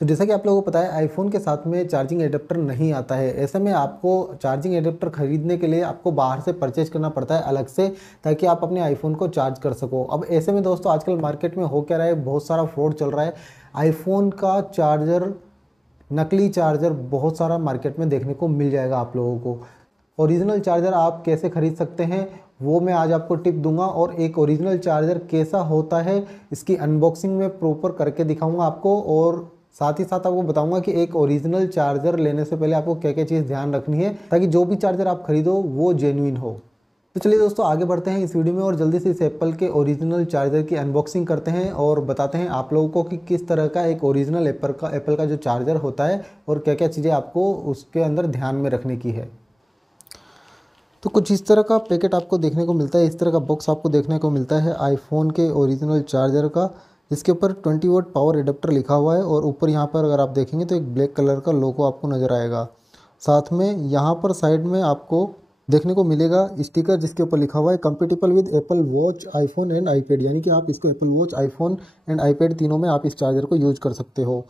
तो जैसा कि आप लोगों को पता है आईफोन के साथ में चार्जिंग एडेप्टर नहीं आता है। ऐसे में आपको चार्जिंग एडेप्टर खरीदने के लिए आपको बाहर से परचेज करना पड़ता है अलग से, ताकि आप अपने आईफोन को चार्ज कर सको। अब ऐसे में दोस्तों आजकल मार्केट में हो क्या रहा है, बहुत सारा फ्रॉड चल रहा है। आईफोन का चार्जर, नकली चार्जर बहुत सारा मार्केट में देखने को मिल जाएगा आप लोगों को। ओरिजिनल चार्जर आप कैसे खरीद सकते हैं वो मैं आज आपको टिप दूंगा, और एक ओरिजिनल चार्जर कैसा होता है इसकी अनबॉक्सिंग में प्रॉपर करके दिखाऊंगा आपको। और साथ ही साथ आपको बताऊंगा कि एक ओरिजिनल चार्जर लेने से पहले आपको क्या क्या चीज़ ध्यान रखनी है, ताकि जो भी चार्जर आप खरीदो वो जेन्युइन हो। तो चलिए दोस्तों आगे बढ़ते हैं इस वीडियो में, और जल्दी से इस एप्पल के ओरिजिनल चार्जर की अनबॉक्सिंग करते हैं और बताते हैं आप लोगों को कि किस तरह का एक ओरिजिनल एप्पल का जो चार्जर होता है और क्या क्या चीज़ें आपको उसके अंदर ध्यान में रखने की है। तो कुछ इस तरह का पैकेट आपको देखने को मिलता है, इस तरह का बॉक्स आपको देखने को मिलता है आईफोन के ओरिजिनल चार्जर का। इसके ऊपर 20 वोल्ट पावर एडाप्टर लिखा हुआ है, और ऊपर यहाँ पर अगर आप देखेंगे तो एक ब्लैक कलर का लोगो आपको नज़र आएगा। साथ में यहाँ पर साइड में आपको देखने को मिलेगा स्टिकर, जिसके ऊपर लिखा हुआ है compatible with Apple watch, iPhone and iPad, यानी कि आप इसको Apple watch, iPhone and iPad तीनों में आप इस चार्जर को यूज कर सकते हो।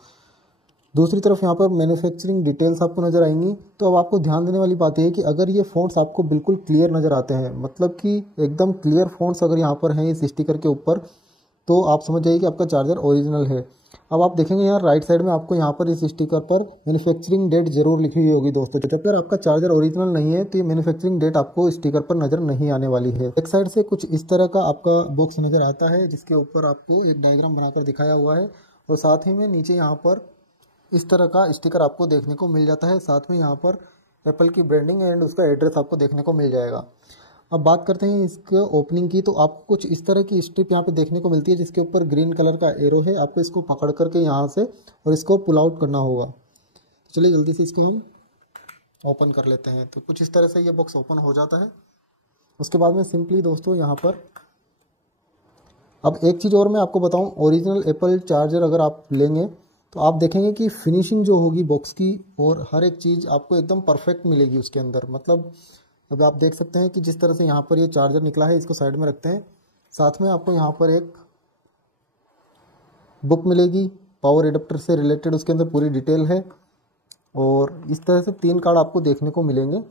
दूसरी तरफ यहाँ पर मैन्युफैक्चरिंग डिटेल्स आपको नज़र आएंगी। तो अब आपको ध्यान देने वाली बात यह है कि अगर ये फ़ॉन्ट्स आपको बिल्कुल क्लियर नज़र आते हैं, मतलब कि एकदम क्लियर फ़ॉन्ट्स अगर यहाँ पर हैं इस स्टिकर के ऊपर, तो आप समझ जाइए कि आपका चार्जर ओरिजिनल है। अब आप देखेंगे यहाँ राइट साइड में आपको यहाँ पर इस स्टिकर पर मैन्युफैक्चरिंग डेट जरूर लिखी हुई होगी दोस्तों। जब तक आपका चार्जर ओरिजिनल नहीं है तो ये मैन्युफैक्चरिंग डेट आपको स्टिकर पर नज़र नहीं आने वाली है। एक साइड से कुछ इस तरह का आपका बॉक्स नज़र आता है, जिसके ऊपर आपको एक डायग्राम बनाकर दिखाया हुआ है, और साथ ही में नीचे यहाँ पर इस तरह का स्टिकर आपको देखने को मिल जाता है। साथ में यहाँ पर एप्पल की ब्रांडिंग एंड उसका एड्रेस आपको देखने को मिल जाएगा। अब बात करते हैं इसके ओपनिंग की। तो आपको कुछ इस तरह की स्ट्रिप यहाँ पे देखने को मिलती है, जिसके ऊपर ग्रीन कलर का एरो है। आपको इसको पकड़ करके यहाँ से और इसको पुल आउट करना होगा। तो चलिए जल्दी से इसको हम ओपन कर लेते हैं। तो कुछ इस तरह से ये बॉक्स ओपन हो जाता है। उसके बाद में सिंपली दोस्तों यहाँ पर अब एक चीज़ और मैं आपको बताऊँ, ओरिजिनल एप्पल चार्जर अगर आप लेंगे तो आप देखेंगे कि फिनिशिंग जो होगी बॉक्स की और हर एक चीज़ आपको एकदम परफेक्ट मिलेगी उसके अंदर। मतलब अब आप देख सकते हैं कि जिस तरह से यहाँ पर ये चार्जर निकला है, इसको साइड में रखते हैं। साथ में आपको यहाँ पर एक बुक मिलेगी पावर एडाप्टर से रिलेटेड, उसके अंदर पूरी डिटेल है, और इस तरह से 3 कार्ड आपको देखने को मिलेंगे।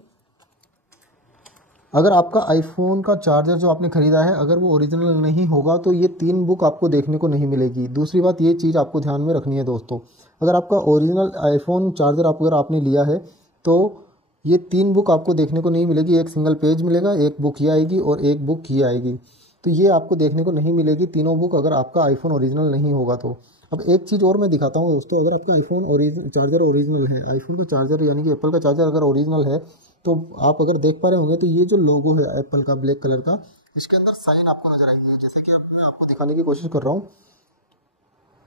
अगर आपका आईफोन का चार्जर जो आपने ख़रीदा है अगर वो ओरिजिनल नहीं होगा तो ये 3 बुक आपको देखने को नहीं मिलेगी। दूसरी बात ये चीज़ आपको ध्यान में रखनी है दोस्तों, अगर आपका ओरिजिनल आईफोन चार्जर अगर आपने लिया है तो ये 3 बुक आपको देखने को नहीं मिलेगी। एक सिंगल पेज मिलेगा, एक बुक ये आएगी और एक बुक ये आएगी। तो ये आपको देखने को नहीं मिलेगी तीनों बुक, अगर आपका आईफोन ओरिजिनल नहीं होगा तो। अब एक चीज़ और मैं दिखाता हूँ दोस्तों, अगर आपका आईफोन चार्जर ओरिजिनल है, आईफोन का चार्जर यानी कि एप्पल का चार्जर अगर ओरिजिनल है, तो आप अगर देख पा रहे होंगे तो ये जो लोगो है एप्पल का ब्लैक कलर का, इसके अंदर साइन आपको नजर आएगी। जैसे कि मैं आपको दिखाने की कोशिश कर रहा हूँ,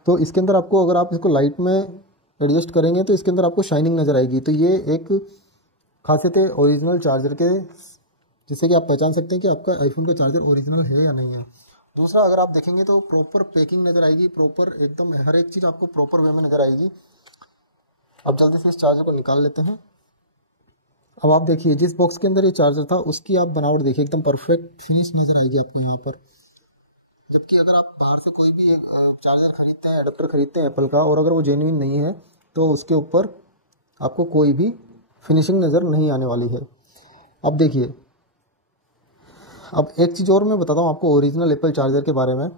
तो इसके अंदर आपको अगर आप इसको लाइट में एडजस्ट करेंगे तो इसके अंदर आपको शाइनिंग नजर आएगी। तो ये एक खासियत है ओरिजिनल चार्जर के, जिससे कि आप पहचान सकते हैं कि आपका आईफोन का चार्जर ओरिजिनल है या नहीं है। दूसरा, अगर आप देखेंगे तो प्रॉपर पैकिंग नजर आएगी, प्रॉपर एकदम हर एक चीज़ आपको प्रॉपर वे में नजर आएगी। अब जल्दी से इस चार्जर को निकाल लेते हैं। अब आप देखिए जिस बॉक्स के अंदर ये चार्जर था उसकी आप बनावट देखिए, एकदम परफेक्ट फिनिश नजर आएगी आपको यहाँ पर। जबकि अगर आप बाहर से कोई भी चार्जर खरीदते हैं, एडाप्टर खरीदते हैं एप्पल का, और अगर वो जेन्युइन नहीं है तो उसके ऊपर आपको कोई भी फिनिशिंग नज़र नहीं आने वाली है। अब देखिए, अब एक चीज़ और मैं बताता हूँ आपको ओरिजिनल एप्पल चार्जर के बारे में।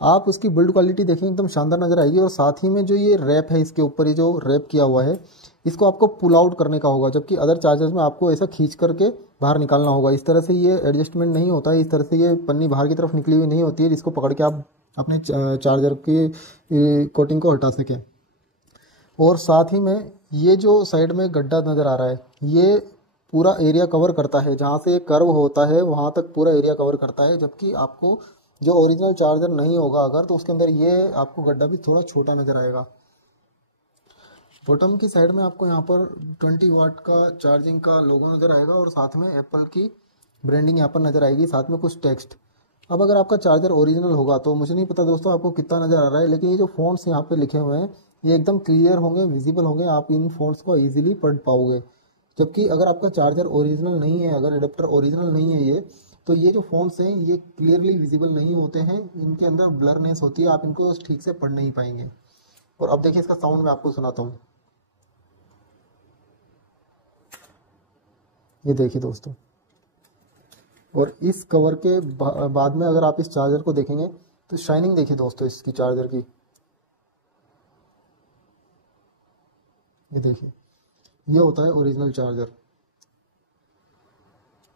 आप उसकी बिल्ड क्वालिटी देखें, एकदम शानदार नज़र आएगी। और साथ ही में जो ये रैप है, इसके ऊपर ये जो रैप किया हुआ है, इसको आपको पुल आउट करने का होगा, जबकि अदर चार्जर्स में आपको ऐसा खींच करके बाहर निकालना होगा। इस तरह से ये एडजस्टमेंट नहीं होता है, इस तरह से ये पन्नी बाहर की तरफ निकली हुई नहीं होती है, जिसको पकड़ के आप अपने चार्जर की कोटिंग को हटा सकें। और साथ ही में ये जो साइड में गड्ढा नज़र आ रहा है, ये पूरा एरिया कवर करता है, जहाँ से एक कर्व होता है वहाँ तक पूरा एरिया कवर करता है। जबकि आपको जो ओरिजिनल चार्जर नहीं होगा अगर, तो उसके अंदर ये आपको गड्ढा भी थोड़ा छोटा नज़र आएगा। बॉटम की साइड में आपको यहाँ पर 20 वाट का चार्जिंग का लोगो नज़र आएगा, और साथ में एप्पल की ब्रांडिंग यहाँ पर नज़र आएगी, साथ में कुछ टेक्स्ट। अब अगर आपका चार्जर ओरिजिनल होगा तो मुझे नहीं पता दोस्तों आपको कितना नज़र आ रहा है, लेकिन ये जो फ़ॉन्ट्स यहाँ पे लिखे हुए हैं ये एकदम क्लियर होंगे, विजिबल होंगे, आप इन फ़ॉन्ट्स को ईजिली पढ़ पाओगे। जबकि अगर आपका चार्जर ओरिजिनल नहीं है, अगर एडाप्टर ओरिजिनल नहीं है ये, तो ये जो फ़ॉन्ट्स हैं ये क्लियरली विजिबल नहीं होते हैं, इनके अंदर ब्लरनेस होती है, आप इनको ठीक से पढ़ नहीं पाएंगे। और अब देखिए इसका साउंड मैं आपको सुनाता हूँ। ये देखिए दोस्तों, और इस कवर के बाद में अगर आप इस चार्जर को देखेंगे तो शाइनिंग देखिए दोस्तों इसकी चार्जर की। ये देखिए, ये होता है ओरिजिनल चार्जर।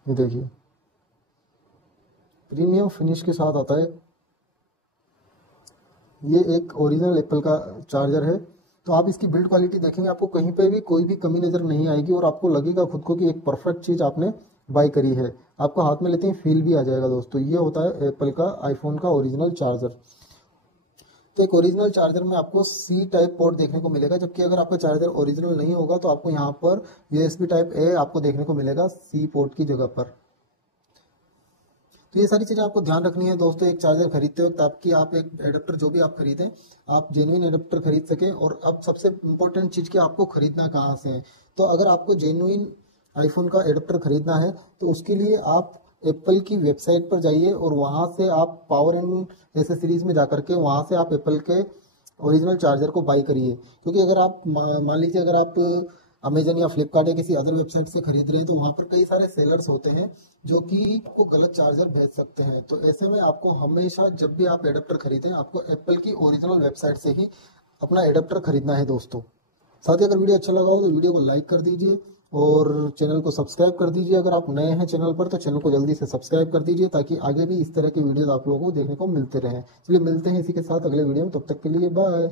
ये देखिए, प्रीमियम फिनिश के साथ आता है। ये एक ओरिजिनल एप्पल का चार्जर है। तो आप इसकी बिल्ड क्वालिटी देखेंगे, आपको कहीं पे भी कोई भी कमी नज़र नहीं आएगी और आपको लगेगा खुद को कि एक परफेक्ट चीज़ आपने बाई करी है। आपको हाथ में लेते ही फील भी आ जाएगा दोस्तों। ये होता है एप्पल का आईफोन का ओरिजिनल चार्जर। तो एक ओरिजिनल चार्जर में आपको सी टाइप पोर्ट देखने को मिलेगा, जबकि अगर आपका चार्जर ओरिजिनल नहीं होगा तो आपको यहाँ पर यूएसबी टाइप ए आपको देखने को मिलेगा सी पोर्ट की जगह पर। तो ये सारी चीज़ें आपको ध्यान रखनी है दोस्तों एक चार्जर खरीदते वक्त, ताकि आप एक एडेप्टर जो भी आप खरीदें आप जेन्युइन एडेप्टर खरीद सकें। और अब सबसे इम्पोर्टेंट चीज़ कि आपको खरीदना कहाँ से है। तो अगर आपको जेन्युइन आईफोन का एडेप्टर खरीदना है तो उसके लिए आप एप्पल की वेबसाइट पर जाइए और वहाँ से आप पावर एंड एसेसरीज में जाकर के वहाँ से आप एप्पल के ओरिजिनल चार्जर को बाई करिए। क्योंकि अगर आप मान लीजिए अगर आप अमेजन या फ्लिपकार्ट या किसी अदर वेबसाइट से खरीद रहे हैं तो वहाँ पर कई सारे सेलर्स होते हैं जो कि आपको गलत चार्जर भेज सकते हैं। तो ऐसे में आपको हमेशा जब भी आप एडेप्टर खरीदें आपको एप्पल की ओरिजिनल वेबसाइट से ही अपना एडेप्टर खरीदना है दोस्तों। साथ ही अगर वीडियो अच्छा लगा हो तो वीडियो को लाइक कर दीजिए और चैनल को सब्सक्राइब कर दीजिए। अगर आप नए हैं चैनल पर तो चैनल को जल्दी से सब्सक्राइब कर दीजिए ताकि आगे भी इस तरह की वीडियोस आप लोगों को देखने को मिलते रहें। चलिए मिलते हैं इसी के साथ अगले वीडियो में, तब तक के लिए बाय।